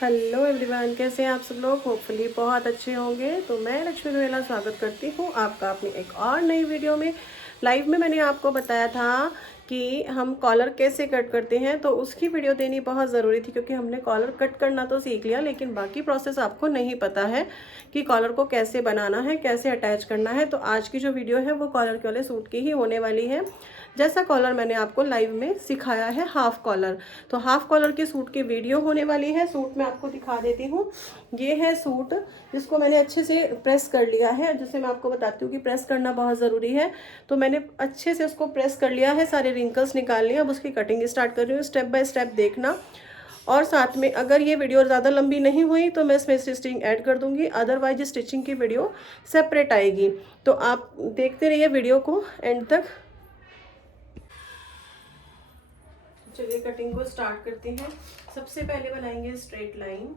Hello everyone, कैसे हैं आप सब लोग। होपफुली बहुत अच्छे होंगे। तो मैं लक्ष्मी रोहेला स्वागत करती हूँ आपका अपनी एक और नई वीडियो में। लाइव में मैंने आपको बताया था कि हम कॉलर कैसे कट करते हैं, तो उसकी वीडियो देनी बहुत ज़रूरी थी क्योंकि हमने कॉलर कट करना तो सीख लिया, लेकिन बाकी प्रोसेस आपको नहीं पता है कि कॉलर को कैसे बनाना है, कैसे अटैच करना है। तो आज की जो वीडियो है वो कॉलर के वाले सूट की ही होने वाली है। जैसा कॉलर मैंने आपको लाइव में सिखाया है, हाफ कॉलर, तो हाफ कॉलर के सूट की वीडियो होने वाली है। सूट मैं आपको दिखा देती हूँ। ये है सूट जिसको मैंने अच्छे से प्रेस कर लिया है, जिसे मैं आपको बताती हूँ कि प्रेस करना बहुत ज़रूरी है। तो मैंने अच्छे से उसको प्रेस कर लिया है, सारे रिंकल्स निकाल लिए। अब उसकी कटिंग स्टार्ट कर रही हूँ। स्टेप बाय स्टेप देखना। और साथ में अगर ये वीडियो ज़्यादा लंबी नहीं हुई तो मैं इसमें स्टिचिंग ऐड कर दूंगी, अदरवाइज स्टिचिंग की वीडियो सेपरेट आएगी। तो आप देखते रहिए वीडियो को एंड तक। चलिए कटिंग को स्टार्ट करते हैं। सबसे पहले बनाएंगे स्ट्रेट लाइन।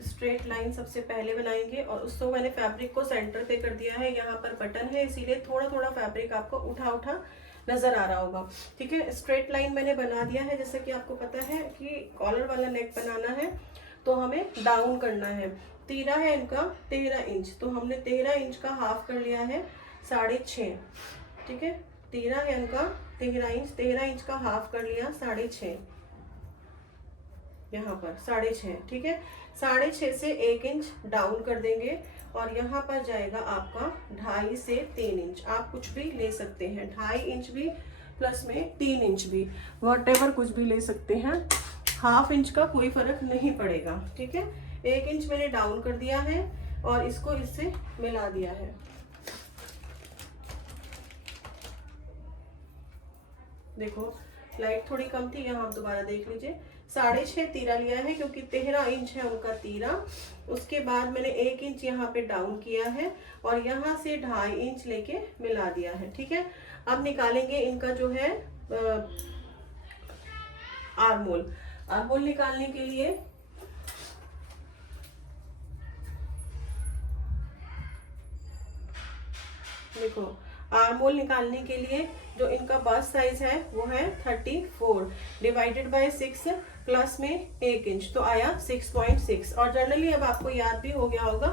स्ट्रेट लाइन सबसे पहले बनाएंगे और उसको मैंने फैब्रिक को सेंटर पे कर दिया है। यहाँ पर बटन है इसीलिए थोड़ा थोड़ा फैब्रिक आपको उठा उठा नजर आ रहा होगा। ठीक है, स्ट्रेट लाइन मैंने बना दिया है। जैसे कि आपको पता है कि कॉलर वाला नेक बनाना है तो हमें डाउन करना है। तीरा है इनका 13 इंच, तो हमने 13 इंच का हाफ कर लिया है 6.5। ठीक है, तीरा है इनका 13 इंच, 13 इंच का हाफ कर लिया 6.5। यहाँ पर 6.5। ठीक है, 6.5 से 1 इंच डाउन कर देंगे और यहाँ पर जाएगा आपका 2.5 से 3 इंच। आप कुछ भी ले सकते हैं, 2.5 इंच भी प्लस में 3 इंच भी, वॉटेवर कुछ भी ले सकते हैं। हाफ इंच का कोई फर्क नहीं पड़ेगा। ठीक है, 1 इंच मैंने डाउन कर दिया है और इसको इससे मिला दिया है। देखो लाइट थोड़ी कम थी, यहाँ आप दोबारा देख लीजिए। 6.5 तीरा लिया है क्योंकि 13 इंच है उनका तीरा। उसके बाद मैंने 1 इंच यहाँ पे डाउन किया है और यहाँ से 2.5 इंच लेके मिला दिया है। ठीक है, अब निकालेंगे इनका जो है आर्मोल। आर्मोल निकालने के लिए देखो, आर्मोल निकालने के लिए जो इनका बस्ट साइज है वो है 34 डिवाइडेड बाय 6 प्लस में 1 इंच, तो आया 6.6। और जनरली अब आपको याद भी हो गया होगा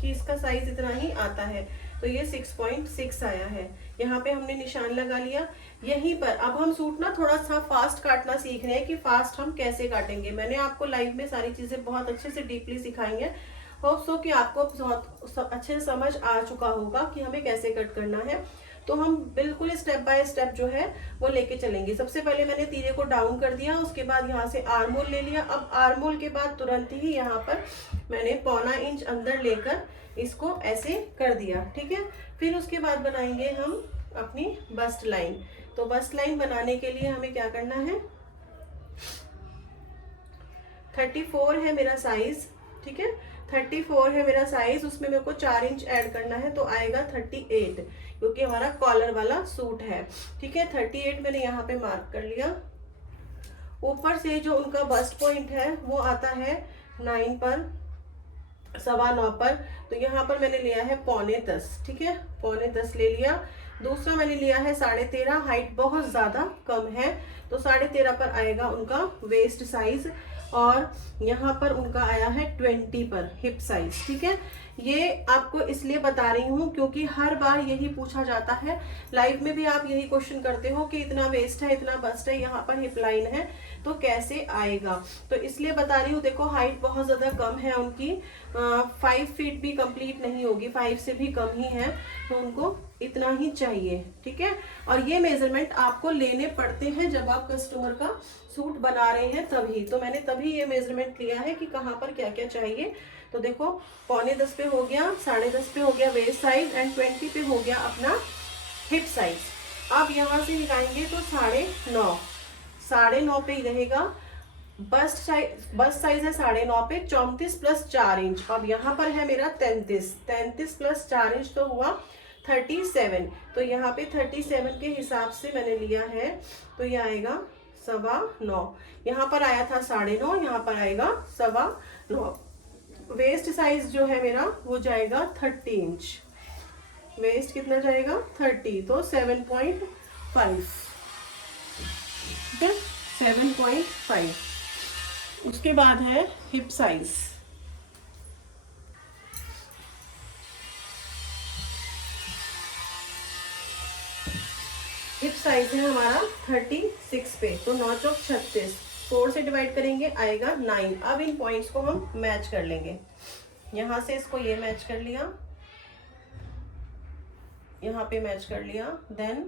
कि इसका साइज इतना ही आता है, तो ये 6.6 आया है। यहाँ पे हमने निशान लगा लिया। यहीं पर अब हम सूट ना थोड़ा सा फास्ट काटना सीख रहे हैं कि फास्ट हम कैसे काटेंगे। मैंने आपको लाइव में सारी चीजें बहुत अच्छे से डीपली सिखाई हैं। होप सो कि आपको बहुत अच्छे से समझ आ चुका होगा कि हमें कैसे कट करना है। तो हम बिल्कुल स्टेप बाय स्टेप जो है वो लेके चलेंगे। सबसे पहले मैंने तीरे को डाउन कर दिया, उसके बाद यहाँ से आर्मोल ले लिया। अब आर्मोल के बाद तुरंत ही यहाँ पर मैंने 1.25 इंच अंदर लेकर इसको ऐसे कर दिया। ठीक है, फिर उसके बाद बनाएंगे हम अपनी बस्ट लाइन। तो बस्ट लाइन बनाने के लिए हमें क्या करना है, 34 है मेरा साइज। ठीक है, 34 है मेरा साइज, उसमें मेरे को 4 इंच ऐड करना है तो आएगा 38, क्योंकि हमारा कॉलर वाला सूट है। ठीक है, 38 मैंने यहाँ पे मार्क कर लिया। ऊपर से जो उनका बस्ट पॉइंट है वो आता है 9 पर, 9.25 पर, तो यहाँ पर मैंने लिया है 9.25। ठीक है, 9.25 ले लिया। दूसरा मैंने लिया है 13.5, हाइट बहुत ज्यादा कम है तो 13.5 पर आएगा उनका वेस्ट साइज। और यहाँ पर उनका आया है 20 पर हिप साइज। ठीक है, ये आपको इसलिए बता रही हूँ क्योंकि हर बार यही पूछा जाता है। लाइव में भी आप यही क्वेश्चन करते हो कि इतना वेस्ट है, इतना बस्ट है, यहाँ पर हिप लाइन है, तो कैसे आएगा। तो इसलिए बता रही हूँ। देखो हाइट बहुत ज्यादा कम है उनकी, 5 फीट भी कंप्लीट नहीं होगी, 5 से भी कम ही है, तो उनको इतना ही चाहिए। ठीक है, और ये मेजरमेंट आपको लेने पड़ते हैं जब आप कस्टमर का सूट बना रहे हैं तभी। तो मैंने तभी ये मेजरमेंट लिया है कि कहाँ पर क्या क्या चाहिए। तो देखो 9.25 पे हो गया, 10.5 पे हो गया वेस्ट साइज एंड 20 पे हो गया अपना हिप साइज। अब यहाँ से निकालेंगे तो 9.5, 9.5 पे ही रहेगा। बस्ट साइज है 9.5 पे, 34 प्लस 4 इंच। अब यहाँ पर है मेरा 33 प्लस 4 इंच तो हुआ 37। तो यहाँ पे 37 के हिसाब से मैंने लिया है, तो ये आएगा 9.25। यहाँ पर आया था 9.5, यहाँ पर आएगा 9.25। वेस्ट साइज जो है मेरा वो जाएगा 30 इंच। वेस्ट कितना जाएगा 30, तो 7.5। ठीक है, 7.5। उसके बाद है हिप साइज। हिप साइज है हमारा 36 पे, तो 9 चौक 36, 4 से डिवाइड करेंगे आएगा 9। अब इन पॉइंट्स को हम मैच कर लेंगे। यहाँ से इसको ये मैच कर लिया, यहाँ पे मैच कर लिया, देन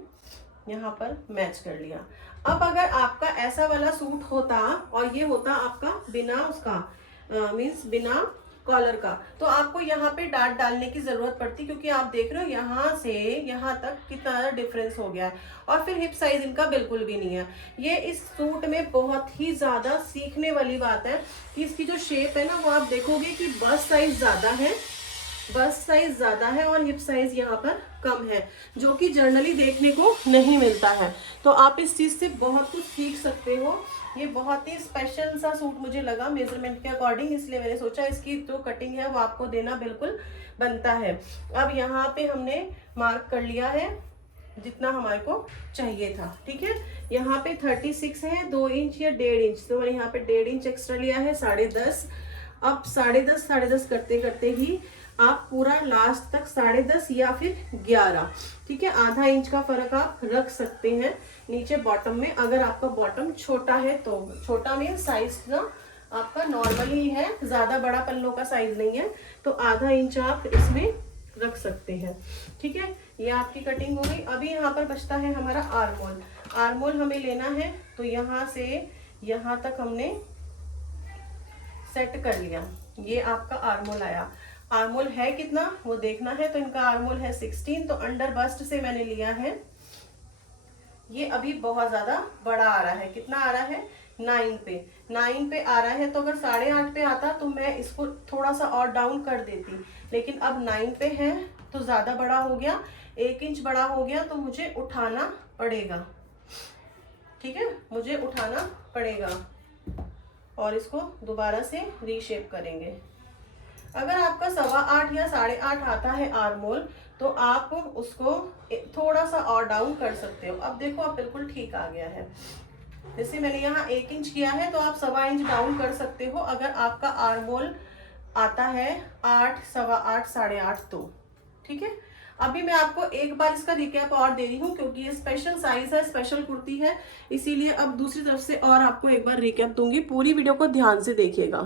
यहाँ पर मैच कर लिया। अब अगर आपका ऐसा वाला सूट होता और ये होता आपका बिना उसका मीन्स बिना कॉलर का, तो आपको यहाँ पे डार्ट डालने की जरूरत पड़ती, क्योंकि आप देख रहे हो यहाँ से यहाँ तक कितना ज़्यादा डिफरेंस हो गया है। और फिर हिप साइज इनका बिल्कुल भी नहीं है। ये इस सूट में बहुत ही ज़्यादा सीखने वाली बात है कि इसकी जो शेप है ना, वो आप देखोगे कि बस्ट साइज ज़्यादा है, बस्ट साइज ज्यादा है और हिप साइज यहाँ पर कम है, जो कि जनरली देखने को नहीं मिलता है। तो आप इस चीज से बहुत कुछ सीख सकते हो। ये बहुत ही स्पेशल सा सूट मुझे लगा मेजरमेंट के अकॉर्डिंग, इसलिए मैंने सोचा इसकी जो कटिंग है वो आपको देना बिल्कुल बनता है। अब यहाँ पे हमने मार्क कर लिया है जितना हमारे को चाहिए था, ठीक है। यहाँ पे 36 है, 2 इंच या 1.5 इंच, तो मैंने यहाँ पे 1.5 इंच एक्स्ट्रा लिया है, 10.5। अब 10.5 करते करते ही आप पूरा लास्ट तक 10.5 या फिर 11, ठीक है, आधा इंच का फर्क आप रख सकते हैं नीचे बॉटम में। अगर आपका बॉटम छोटा है तो, छोटा में साइज ना आपका नॉर्मल ही है, ज्यादा बड़ा पल्लों का साइज नहीं है, तो आधा इंच आप इसमें रख सकते हैं, ठीक है। ये आपकी कटिंग हो गई। अभी यहाँ पर बचता है हमारा आर्मोल। आर्मोल हमें लेना है, तो यहाँ से यहाँ तक हमने सेट कर लिया। ये आपका आर्मोल आया। आर्मोल है कितना वो देखना है, तो इनका आर्मोल है 16, तो अंडर बस्ट से मैंने लिया है। ये अभी बहुत ज्यादा बड़ा आ रहा है, कितना आ रहा है 9 पे, 9 पे आ रहा है। तो अगर 8.5 पे आता तो मैं इसको थोड़ा सा और डाउन कर देती, लेकिन अब 9 पे है तो ज्यादा बड़ा हो गया, 1 इंच बड़ा हो गया, तो मुझे उठाना पड़ेगा, ठीक है, मुझे उठाना पड़ेगा और इसको दोबारा से रीशेप करेंगे। अगर आपका 8.25 या 8.5 आता है आर्मोल, तो आप उसको थोड़ा सा और डाउन कर सकते हो। अब देखो अब बिल्कुल ठीक आ गया है। जैसे मैंने यहाँ 1 इंच किया है, तो आप 1.25 इंच डाउन कर सकते हो अगर आपका आर्मोल आता है 8, 8.25, 8.5 तो, ठीक है। अभी मैं आपको एक बार इसका रिकैप और दे रही हूँ, क्योंकि ये स्पेशल साइज है, स्पेशल कुर्ती है, इसीलिए अब दूसरी तरफ से और आपको एक बार रिकैप दूंगी। पूरी वीडियो को ध्यान से देखिएगा,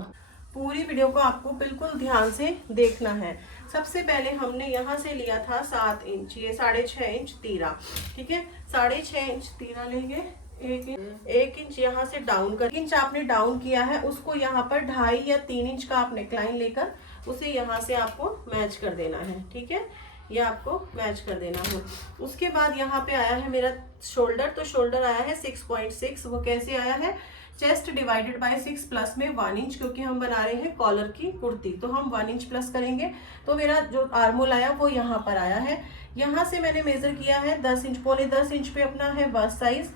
पूरी वीडियो को आपको बिल्कुल ध्यान से देखना है। सबसे पहले हमने यहाँ से लिया था 7 इंच, ये 6.5 इंच तीरा, ठीक है, 6.5 इंच तीरा लेंगे, 1 इंच यहाँ से डाउन कर, इंच आपने डाउन किया है, उसको यहाँ पर 2.5 या 3 इंच का आप नेकलाइन लेकर उसे यहाँ से आपको मैच कर देना है, ठीक है, ये आपको मैच कर देना है। उसके बाद यहाँ पे आया है मेरा शोल्डर, तो शोल्डर आया है 6.6। वो कैसे आया है, चेस्ट डिवाइडेड बाय 6 प्लस में 1 इंच, क्योंकि हम बना रहे हैं कॉलर की कुर्ती, तो हम 1 इंच प्लस करेंगे। तो मेरा जो आर्मोल आया वो यहाँ पर आया है। यहाँ से मैंने मेजर किया है 10 इंच, पौने 10 इंच पे अपना है बस्ट साइज,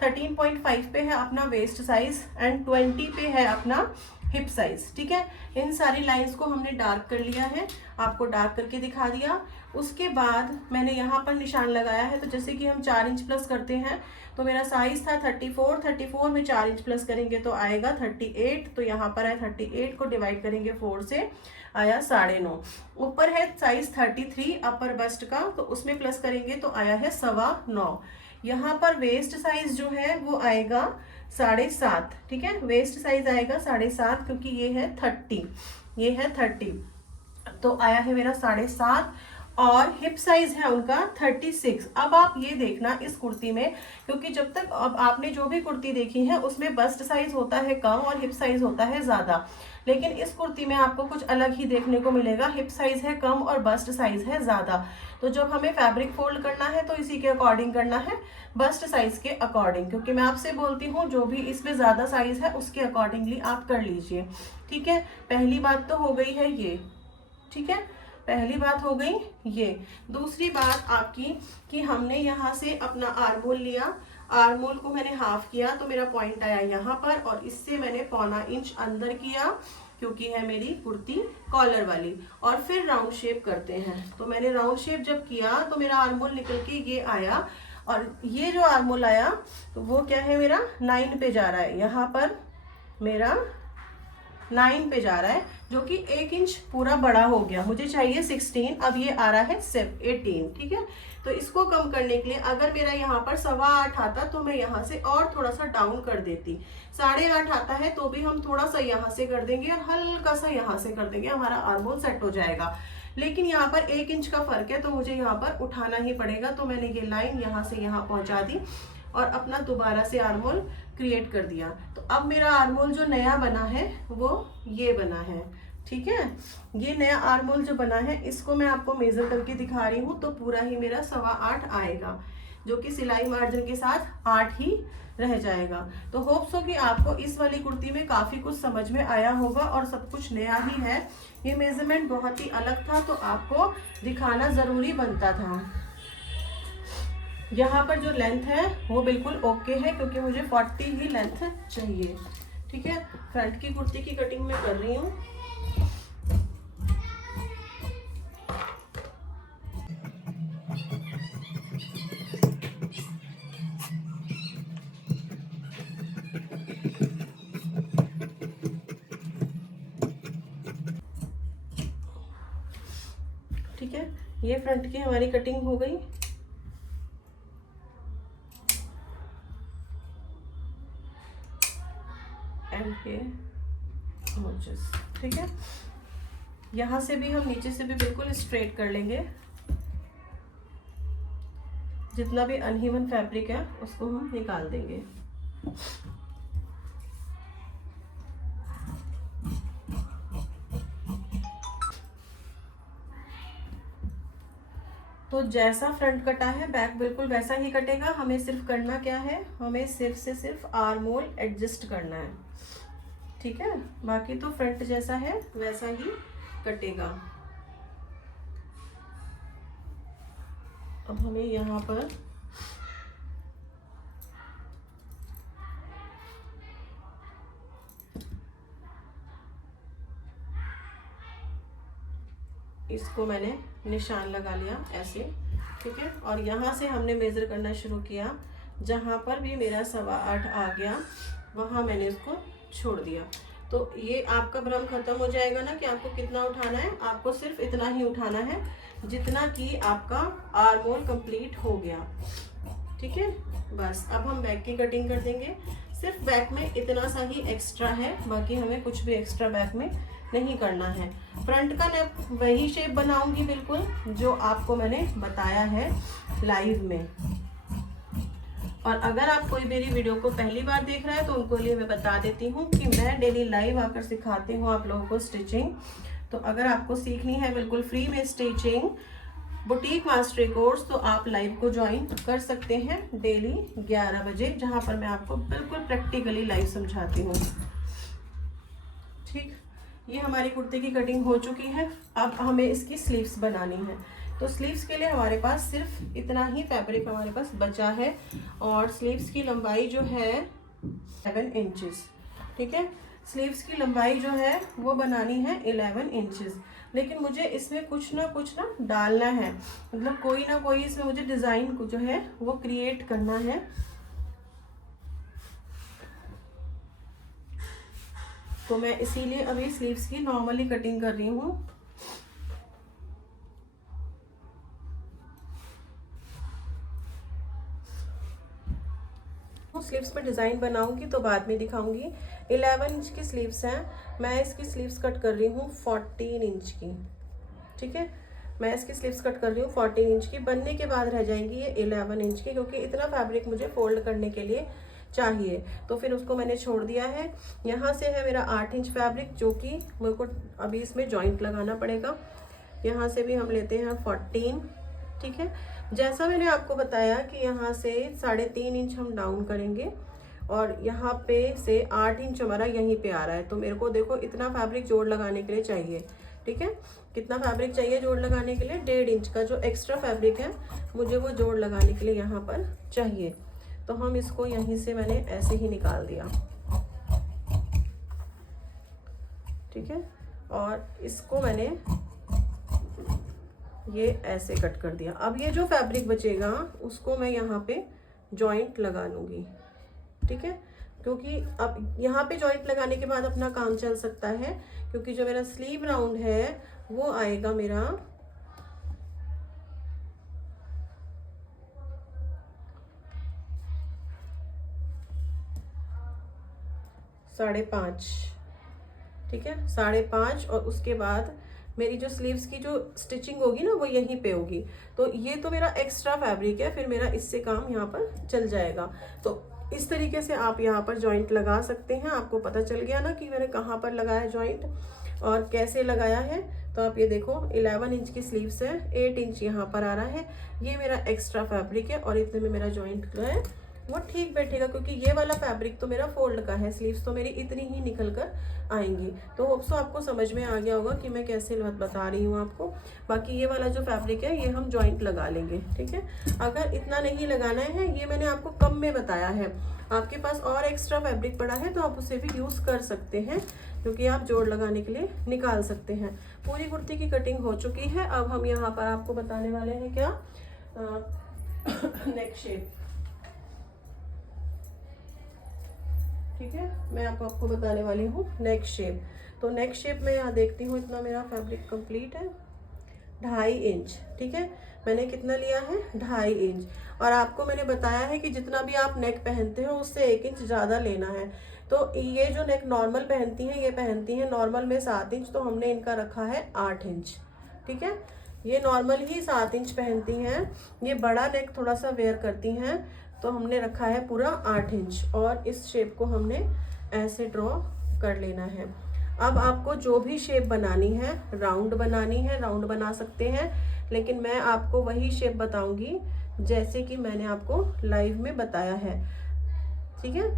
13.5 पे है अपना वेस्ट साइज एंड 20 पे है अपना हिप साइज, ठीक है। इन सारी लाइंस को हमने डार्क कर लिया है, आपको डार्क करके दिखा दिया। उसके बाद मैंने यहाँ पर निशान लगाया है, तो जैसे कि हम 4 इंच प्लस करते हैं, तो मेरा साइज था 34 में 4 इंच प्लस करेंगे तो आएगा 38, तो यहाँ पर है 38 को डिवाइड करेंगे 4 से, आया 9.5। ऊपर है साइज 33 अपर बस्ट का, तो उसमें प्लस करेंगे तो आया है 9.25। यहाँ पर वेस्ट साइज जो है वो आएगा 7.5, ठीक है, वेस्ट साइज आएगा 7.5, क्योंकि ये है 30, ये है 30, तो आया है मेरा 7.5। और हिप साइज है उनका 36। अब आप ये देखना इस कुर्ती में, क्योंकि जब तक अब आपने जो भी कुर्ती देखी है उसमें बस्ट साइज होता है कम और हिप साइज होता है ज़्यादा, लेकिन इस कुर्ती में आपको कुछ अलग ही देखने को मिलेगा। हिप साइज है कम और बस्ट साइज है ज़्यादा, तो जब हमें फैब्रिक फोल्ड करना है तो इसी के अकॉर्डिंग करना है, बस्ट साइज के अकॉर्डिंग, क्योंकि मैं आपसे बोलती हूँ जो भी इसमें ज़्यादा साइज है उसके अकॉर्डिंगली आप कर लीजिए, ठीक है। पहली बात तो हो गई है ये, ठीक है, पहली बात हो गई ये। दूसरी बात आपकी कि हमने यहाँ से अपना आर्मोल लिया, आर्मोल को मैंने हाफ किया तो मेरा पॉइंट आया यहाँ पर, और इससे मैंने 1.25 इंच अंदर किया, क्योंकि है मेरी कुर्ती कॉलर वाली। और फिर राउंड शेप करते हैं, तो मैंने राउंड शेप जब किया तो मेरा आर्मोल निकल के ये आया, और ये जो आर्मोल आया तो वो क्या है मेरा 9 पे जा रहा है, यहाँ पर मेरा 9 पे जा रहा है, जो कि 1 इंच पूरा बड़ा हो गया। मुझे चाहिए 16, अब ये आ रहा है 18, ठीक है। तो इसको कम करने के लिए अगर मेरा यहाँ पर 8.25 आता तो मैं यहाँ से और थोड़ा सा डाउन कर देती। 8.5 आता है तो भी हम थोड़ा सा यहाँ से कर देंगे और हल्का सा यहाँ से कर देंगे, हमारा आर्म होल सेट हो जाएगा। लेकिन यहाँ पर 1 इंच का फर्क है तो मुझे यहाँ पर उठाना ही पड़ेगा। तो मैंने ये लाइन यहाँ से यहाँ पहुंचा दी और अपना दोबारा से आर्म होल क्रिएट कर दिया। तो अब मेरा आर्म होल जो नया बना है वो ये बना है, ठीक है। ये नया आर्म होल जो बना है इसको मैं आपको मेजर करके दिखा रही हूँ। तो पूरा ही मेरा 8.25 आएगा, जो कि सिलाई मार्जिन के साथ 8 ही रह जाएगा। तो होप्स हो कि आपको इस वाली कुर्ती में काफी कुछ समझ में आया होगा और सब कुछ नया ही है। ये मेजरमेंट बहुत ही अलग था तो आपको दिखाना जरूरी बनता था। यहाँ पर जो लेंथ है वो बिल्कुल ओके है, क्योंकि मुझे 40 ही लेंथ चाहिए, ठीक है। फ्रंट की कुर्ती की कटिंग मैं कर रही हूँ। ठीक है, ये फ्रंट की हमारी कटिंग हो गई। ठीक है, यहाँ से भी हम नीचे से भी बिल्कुल स्ट्रेट कर लेंगे। जितना भी अनइवन फैब्रिक है उसको हम निकाल देंगे। तो जैसा फ्रंट कटा है बैक बिल्कुल वैसा ही कटेगा। हमें सिर्फ करना क्या है, हमें सिर्फ से सिर्फ आर्म होल एडजस्ट करना है, ठीक है। बाकी तो फ्रंट जैसा है वैसा ही कटेगा। अब हमें यहाँ पर इसको मैंने निशान लगा लिया ऐसे, ठीक है। और यहाँ से हमने मेजर करना शुरू किया। जहाँ पर भी मेरा 8.25 आ गया वहाँ मैंने इसको छोड़ दिया। तो ये आपका भ्रम खत्म हो जाएगा ना कि आपको कितना उठाना है। आपको सिर्फ इतना ही उठाना है जितना कि आपका आर्म होल कंप्लीट हो गया, ठीक है। बस अब हम बैक की कटिंग कर देंगे। सिर्फ बैक में इतना सा ही एक्स्ट्रा है, बाकी हमें कुछ भी एक्स्ट्रा बैक में नहीं करना है। फ्रंट का मैं वही शेप बनाऊंगी बिल्कुल जो आपको मैंने बताया है लाइव में। और अगर आप कोई मेरी वीडियो को पहली बार देख रहा है तो उनको लिए मैं बता देती हूँ कि मैं डेली लाइव आकर सिखाती हूँ आप लोगों को स्टिचिंग। तो अगर आपको सीखनी है बिल्कुल फ्री में स्टिचिंग बुटीक मास्टरी कोर्स, तो आप लाइव को ज्वाइन कर सकते हैं डेली 11 बजे, जहाँ पर मैं आपको बिल्कुल प्रैक्टिकली लाइव समझाती हूँ, ठीक। ये हमारी कुर्ते की कटिंग हो चुकी है। अब हमें इसकी स्लीव्स बनानी है। तो स्लीव्स के लिए हमारे पास सिर्फ इतना ही फैब्रिक हमारे पास बचा है और स्लीव्स की लंबाई जो है 11 इंचेस, ठीक है। स्लीव्स की लंबाई जो है वो बनानी है 11 इंचेस। लेकिन मुझे इसमें कुछ ना डालना है, मतलब कोई ना कोई इसमें मुझे डिज़ाइन को जो है वो क्रिएट करना है। तो मैं इसीलिए अभी स्लीव्स की नॉर्मली कटिंग कर रही हूँ। स्लीव्स पर डिज़ाइन बनाऊंगी तो बाद में दिखाऊंगी। 11 इंच की स्लीव्स हैं। मैं इसकी स्लीव्स कट कर रही हूँ 14 इंच की, ठीक है। मैं इसकी स्लीव्स कट कर रही हूँ 14 इंच की। बनने के बाद रह जाएंगी ये 11 इंच की, क्योंकि इतना फैब्रिक मुझे फोल्ड करने के लिए चाहिए। तो फिर उसको मैंने छोड़ दिया है। यहाँ से है मेरा 8 इंच फैब्रिक, जो कि मेरे को अभी इसमें जॉइंट लगाना पड़ेगा। यहाँ से भी हम लेते हैं 14, ठीक है। जैसा मैंने आपको बताया कि यहाँ से 3.5 इंच हम डाउन करेंगे और यहाँ पे से 8 इंच हमारा यहीं पे आ रहा है। तो मेरे को देखो इतना फैब्रिक जोड़ लगाने के लिए चाहिए, ठीक है। कितना फैब्रिक चाहिए जोड़ लगाने के लिए? 1.5 इंच का जो एक्स्ट्रा फैब्रिक है मुझे वो जोड़ लगाने के लिए यहाँ पर चाहिए। तो हम इसको यहीं से मैंने ऐसे ही निकाल दिया, ठीक है। और इसको मैंने ये ऐसे कट कर दिया। अब ये जो फैब्रिक बचेगा उसको मैं यहाँ पे जॉइंट लगा लूँगी, ठीक है। क्योंकि अब यहाँ पे जॉइंट लगाने के बाद अपना काम चल सकता है, क्योंकि जो मेरा स्लीव राउंड है वो आएगा मेरा 5.5, ठीक है 5.5। और उसके बाद मेरी जो स्लीव्स की जो स्टिचिंग होगी ना वो यहीं पे होगी। तो ये तो मेरा एक्स्ट्रा फैब्रिक है, फिर मेरा इससे काम यहाँ पर चल जाएगा। तो इस तरीके से आप यहाँ पर जॉइंट लगा सकते हैं। आपको पता चल गया ना कि मैंने कहाँ पर लगाया जॉइंट और कैसे लगाया है। तो आप ये देखो 11 इंच की स्लीव्स है, 8 इंच यहाँ पर आ रहा है, ये मेरा एक्स्ट्रा फैब्रिक है और इतने में मेरा जॉइंट जो है वो ठीक बैठेगा, क्योंकि ये वाला फैब्रिक तो मेरा फोल्ड का है, स्लीव्स तो मेरी इतनी ही निकल कर आएंगी। तो होप्सो आपको समझ में आ गया होगा कि मैं कैसे बता रही हूँ आपको। बाकी ये वाला जो फैब्रिक है ये हम जॉइंट लगा लेंगे, ठीक है। अगर इतना नहीं लगाना है, ये मैंने आपको कम में बताया है, आपके पास और एक्स्ट्रा फैब्रिक पड़ा है तो आप उसे भी यूज़ कर सकते हैं, क्योंकि आप जोड़ लगाने के लिए निकाल सकते हैं। पूरी कुर्ती की कटिंग हो चुकी है। अब हम यहाँ पर आपको बताने वाले हैं क्या, नेक शेप, ठीक है। मैं आपको बताने वाली हूँ नेक शेप। तो नेक शेप में यहाँ देखती हूँ इतना मेरा फैब्रिक कंप्लीट है, 2.5 इंच, ठीक है। मैंने कितना लिया है, 2.5 इंच। और आपको मैंने बताया है कि जितना भी आप नेक पहनते हो उससे 1 इंच ज़्यादा लेना है। तो ये जो नेक नॉर्मल पहनती हैं, ये पहनती हैं नॉर्मल में 7 इंच, तो हमने इनका रखा है 8 इंच, ठीक है। ये नॉर्मल ही 7 इंच पहनती हैं, ये बड़ा नेक थोड़ा सा वेयर करती हैं, तो हमने रखा है पूरा 8 इंच। और इस शेप को हमने ऐसे ड्रॉ कर लेना है। अब आपको जो भी शेप बनानी है, राउंड बनानी है राउंड बना सकते हैं, लेकिन मैं आपको वही शेप बताऊंगी जैसे कि मैंने आपको लाइव में बताया है, ठीक है।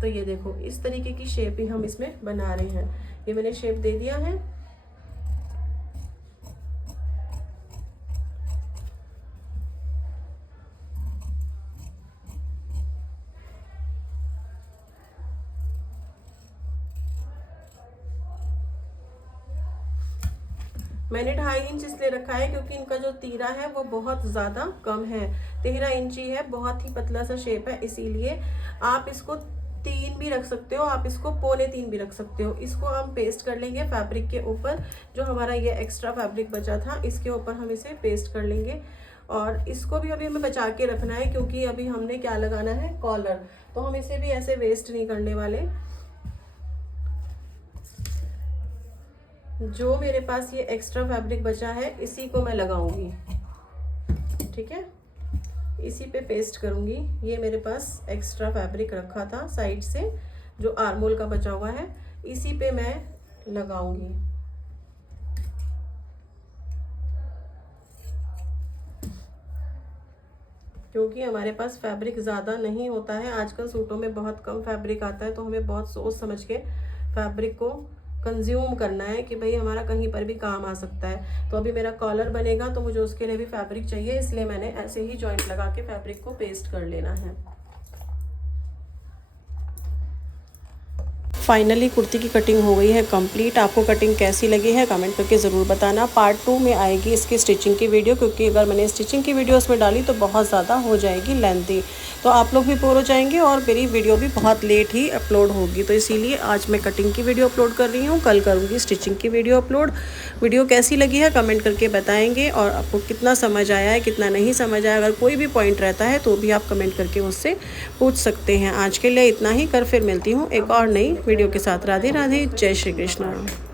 तो ये देखो इस तरीके की शेप ही हम इसमें बना रहे हैं। ये मैंने शेप दे दिया है। मैंने 2.5 इंच इसलिए रखा है क्योंकि इनका जो तीरा है वो बहुत ज़्यादा कम है, 13 इंच ही है, बहुत ही पतला सा शेप है। इसीलिए आप इसको 3 भी रख सकते हो, आप इसको 2.25 भी रख सकते हो। इसको हम पेस्ट कर लेंगे फैब्रिक के ऊपर, जो हमारा ये एक्स्ट्रा फैब्रिक बचा था इसके ऊपर हम इसे पेस्ट कर लेंगे। और इसको भी अभी हमें बचा के रखना है, क्योंकि अभी हमने क्या लगाना है, कॉलर, तो हम इसे भी ऐसे वेस्ट नहीं करने वाले। जो मेरे पास ये एक्स्ट्रा फैब्रिक बचा है इसी को मैं लगाऊंगी, ठीक है, इसी पे पेस्ट करूंगी। ये मेरे पास एक्स्ट्रा फैब्रिक रखा था साइड से, जो आर्मोल का बचा हुआ है, इसी पे मैं लगाऊंगी। क्योंकि हमारे पास फैब्रिक ज़्यादा नहीं होता है, आजकल सूटों में बहुत कम फैब्रिक आता है, तो हमें बहुत सोच समझ के फैब्रिक को कंज्यूम करना है कि भाई हमारा कहीं पर भी काम आ सकता है। तो अभी मेरा कॉलर बनेगा तो मुझे उसके लिए भी फैब्रिक चाहिए, इसलिए मैंने ऐसे ही जॉइंट लगा के फैब्रिक को पेस्ट कर लेना है। फाइनली कुर्ती की कटिंग हो गई है कंप्लीट। आपको कटिंग कैसी लगी है कमेंट करके ज़रूर बताना। पार्ट 2 में आएगी इसकी स्टिचिंग की वीडियो, क्योंकि अगर मैंने स्टिचिंग की वीडियो उसमें डाली तो बहुत ज़्यादा हो जाएगी लेंथी, तो आप लोग भी बोर हो जाएंगे और मेरी वीडियो भी बहुत लेट ही अपलोड होगी। तो इसीलिए आज मैं कटिंग की वीडियो अपलोड कर रही हूँ, कल करूँगी स्टिचिंग की वीडियो अपलोड। वीडियो कैसी लगी है कमेंट करके बताएंगे, और आपको कितना समझ आया है कितना नहीं समझ आया, अगर कोई भी पॉइंट रहता है तो भी आप कमेंट करके मुझसे पूछ सकते हैं। आज के लिए इतना ही, कर फिर मिलती हूँ एक और नई वीडियो के साथ। राधे राधे, जय श्री कृष्ण।